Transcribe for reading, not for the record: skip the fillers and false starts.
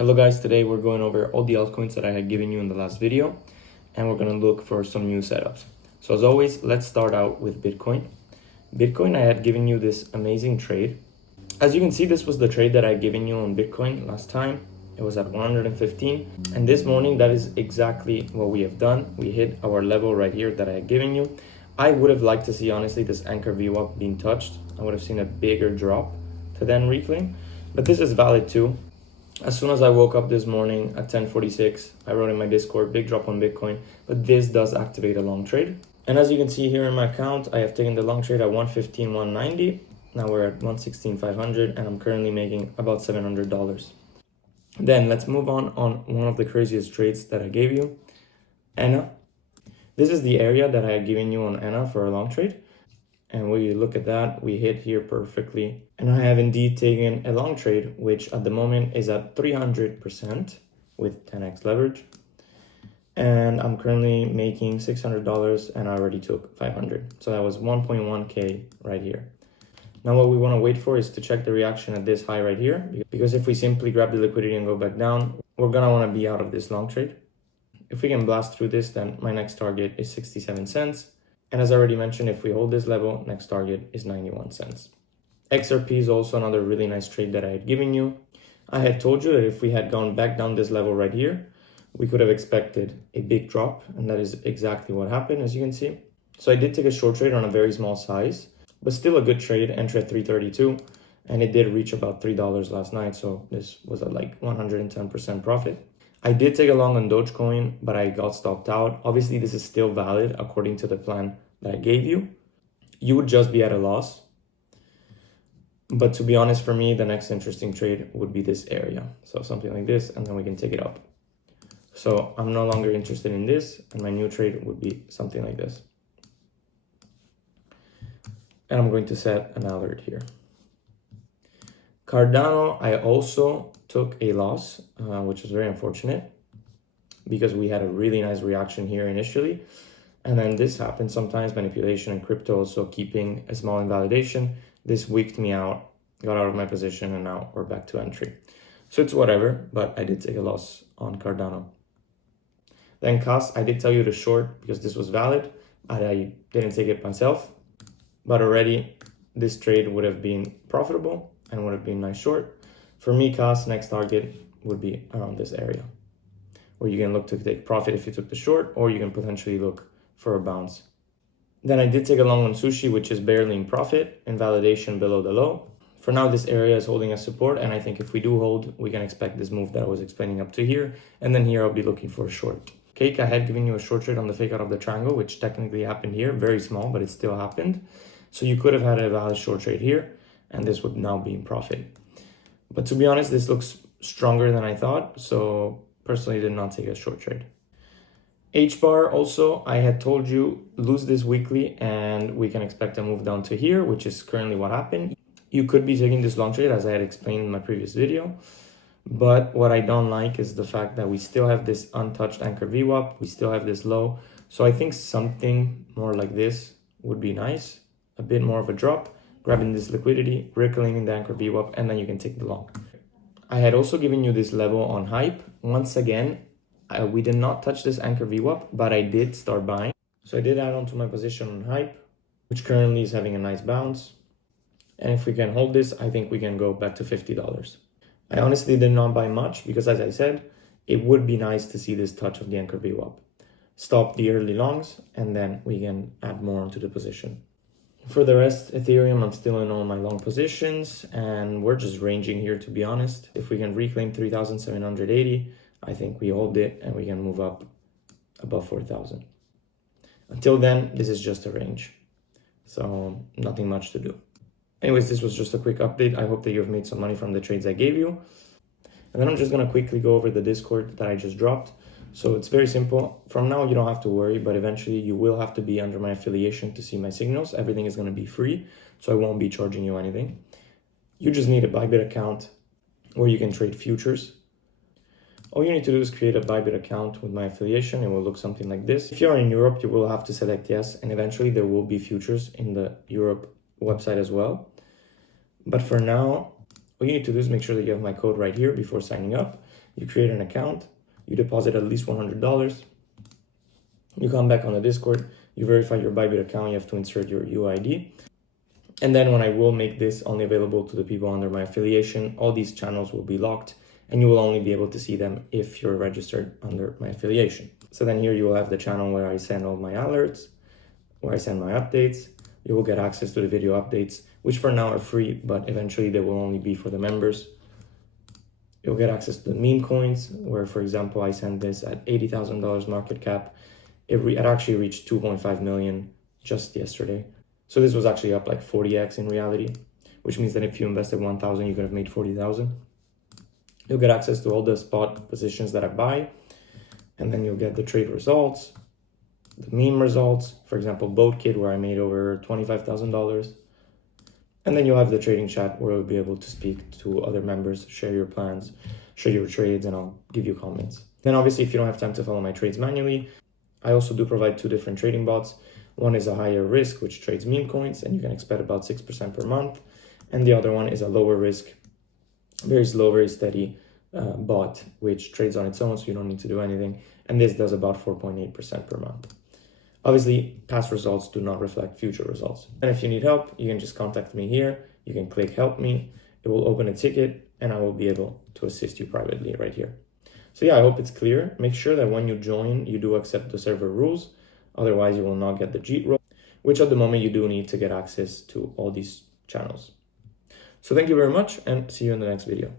Hello guys, today we're going over all the altcoins that I had given you in the last video, and we're going to look for some new setups. So as always, let's start out with Bitcoin. Bitcoin, I had given you this amazing trade. As you can see, this was the trade that I had given you on Bitcoin last time. It was at 115, and this morning that is exactly what we have done. We hit our level right here that I had given you. I would have liked to see, honestly, this anchor VWAP being touched. I would have seen a bigger drop to then reclaim, but this is valid too. As soon as I woke up this morning at 10:46, I wrote in my Discord, big drop on Bitcoin, but this does activate a long trade. And as you can see here in my account, I have taken the long trade at 115, 190. Now we're at 116, 500, and I'm currently making about $700. Then let's move on one of the craziest trades that I gave you, Anna. This is the area that I had given you on Anna for a long trade. And when you look at that, we hit here perfectly. And I have indeed taken a long trade, which at the moment is at 300% with 10x leverage. And I'm currently making $600 and I already took 500. So that was 1.1K right here. Now what we want to wait for is to check the reaction at this high right here. Because if we simply grab the liquidity and go back down, we're going to want to be out of this long trade. If we can blast through this, then my next target is 67 cents. And as I already mentioned, if we hold this level, next target is 91 cents. XRP is also another really nice trade that I had given you. I had told you that if we had gone back down this level right here, we could have expected a big drop. And that is exactly what happened, as you can see. So I did take a short trade on a very small size, but still a good trade, entry at 332. And it did reach about $3 last night. So this was at like 110% profit. I did take a long on Dogecoin, but I got stopped out. Obviously, this is still valid according to the plan that I gave you. You would just be at a loss. But to be honest, for me, the next interesting trade would be this area. So something like this, and then we can take it up. So I'm no longer interested in this, and my new trade would be something like this. And I'm going to set an alert here. Cardano, I also took a loss, which was very unfortunate because we had a really nice reaction here initially. And then this happened sometimes, manipulation and crypto also keeping a small invalidation. This wicked me out, got out of my position, and now we're back to entry. So it's whatever, but I did take a loss on Cardano. Then CAS, I did tell you to short because this was valid. I didn't take it myself, but already this trade would have been profitable and would have been nice short. For me, CAS, next target would be around this area, where you can look to take profit if you took the short, or you can potentially look for a bounce. Then I did take a long on Sushi, which is barely in profit, and validation below the low. For now, this area is holding as support, and I think if we do hold, we can expect this move that I was explaining up to here, and then here I'll be looking for a short. Cake, I had given you a short trade on the fake out of the triangle, which technically happened here, very small, but it still happened. So you could have had a valid short trade here, and this would now be in profit. But to be honest, this looks stronger than I thought. So personally did not take a short trade. HBAR also, I had told you, lose this weekly and we can expect a move down to here, which is currently what happened. You could be taking this long trade as I had explained in my previous video. But what I don't like is the fact that we still have this untouched anchor VWAP. We still have this low. So I think something more like this would be nice. A bit more of a drop. Grabbing this liquidity, reclaiming the anchor VWAP, and then you can take the long. I had also given you this level on hype. Once again, we did not touch this anchor VWAP, but I did start buying. So I did add on to my position on hype, which currently is having a nice bounce. And if we can hold this, I think we can go back to $50. I honestly did not buy much because, as I said, it would be nice to see this touch of the anchor VWAP. Stop the early longs, and then we can add more onto the position. For the rest, Ethereum, I'm still in all my long positions, and we're just ranging here, to be honest. If we can reclaim 3,780, I think we hold it and we can move up above 4,000. Until then, this is just a range. So nothing much to do. Anyways, this was just a quick update. I hope that you have made some money from the trades I gave you. And then I'm just going to quickly go over the Discord that I just dropped. So it's very simple. From now, you don't have to worry, but eventually you will have to be under my affiliation to see my signals. Everything is going to be free, so I won't be charging you anything. You just need a Bybit account where you can trade futures. All you need to do is create a Bybit account with my affiliation. It will look something like this. If you're in Europe, you will have to select yes, and eventually there will be futures in the Europe website as well. But for now, all you need to do is make sure that you have my code right here before signing up. You create an account, you deposit at least $100, you come back on the Discord, you verify your Bybit account, you have to insert your UID. And then when I will make this only available to the people under my affiliation, all these channels will be locked and you will only be able to see them if you're registered under my affiliation. So then here you will have the channel where I send all my alerts, where I send my updates. You will get access to the video updates, which for now are free, but eventually they will only be for the members. You'll get access to the meme coins, where, for example, I sent this at $80,000 market cap. It actually reached 2.5 million just yesterday. So this was actually up like 40x in reality, which means that if you invested 1,000, you could have made 40,000. You'll get access to all the spot positions that I buy, and then you'll get the trade results, the meme results, for example, Boat Kid, where I made over $25,000. And then you'll have the trading chat where you'll be able to speak to other members, share your plans, share your trades, and I'll give you comments. Then obviously, if you don't have time to follow my trades manually, I also do provide 2 different trading bots. One is a higher risk, which trades meme coins, and you can expect about 6% per month. And the other one is a lower risk, very slow, very steady bot, which trades on its own, so you don't need to do anything. And this does about 4.8% per month. Obviously, past results do not reflect future results. And if you need help, you can just contact me here. You can click help me. It will open a ticket and I will be able to assist you privately right here. So yeah, I hope it's clear. Make sure that when you join, you do accept the server rules. Otherwise, you will not get the JIT role, which at the moment you do need to get access to all these channels. So thank you very much and see you in the next video.